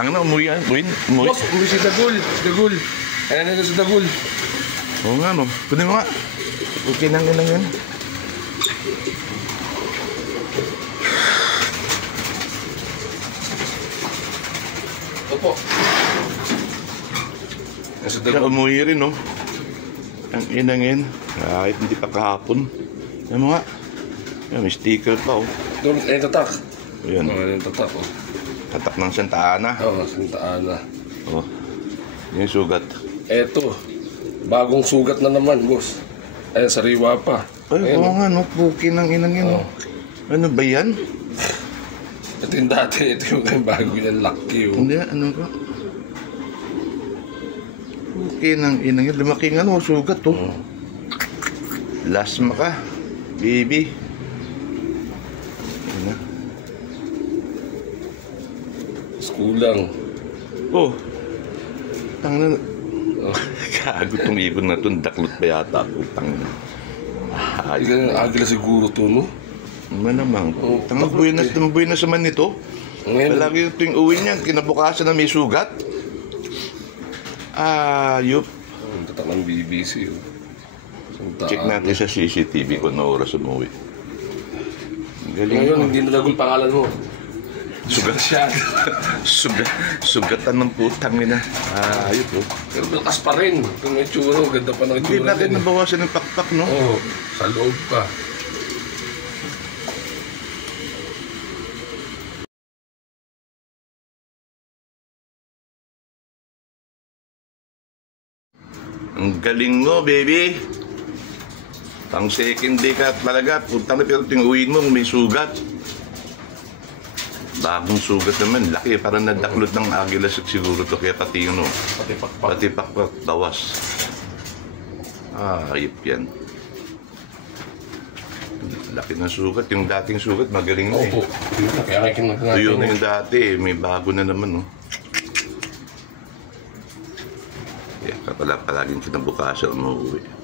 Tanga na, umuwi. Boss, umuwi si Dagul. Dagul. Ayan na si Dagul. Oo nga, no. Kunin mo nga. Okay nang yan. Opo. Nasa Kaya Dagul. umuwi rin, no. Ang inangin. Kahit hindi pa kahapon. Yan mo nga. Yan, may sticker pa, oh. Doon, ayun tatak. Ayan. Ayun tatak, oh. Tatak ng Santa Ana. Oo, Santa Ana. Oh. Yung sugat. Eto, bagong sugat na naman, boss. Ayan, sariwa pa. Ay, oo nga, no. Puki ng inangin, no. Ano ba yan? Ito yung dati, ito yung bago yung lucky, oh. Hindi, ano ba? Puki ng inangin. Lumaking ano, sugat, oh. Lasma ka, baby. Ano? Kulang. Oh. Tangina. Oh. Gago tong ibon na to. Daklot pa yata. Putang na. Agila siguro to, no? Malamang. Oh, Buhay na sa man nito. Palagi ito yung uwi niya. Kinabukasan na may sugat. Ayup. Tatak ng BBC, oh. Check natin sa CCTV kung ano oras umuwi. Galing. Ngayon, hindi na Dagul pangalan mo. Sugat siya. Sugatan ng putang nila. Ayup, oh. Pero malakas pa rin. Kung may tsura, ganda pa ng Hindi tsura natin din. nabawasan ng pakpak, no? Oo, sa loob pa. Ang galing mo, baby. Pang second day ka talaga. Puntang na pero tinguin mo may sugat. Bagong sugat naman. Laki. Parang nadaklot ng agila siguro to. Kaya pati yun, no? Pati pakpak. Dawas. Ayip yan. Laki ng sugat. Yung dating sugat, magaling na eh. Opo. Kaya kinaganatin. Tuyo na yung dati. May bago na naman, no? Kaya palaging kinabukasan umuwi.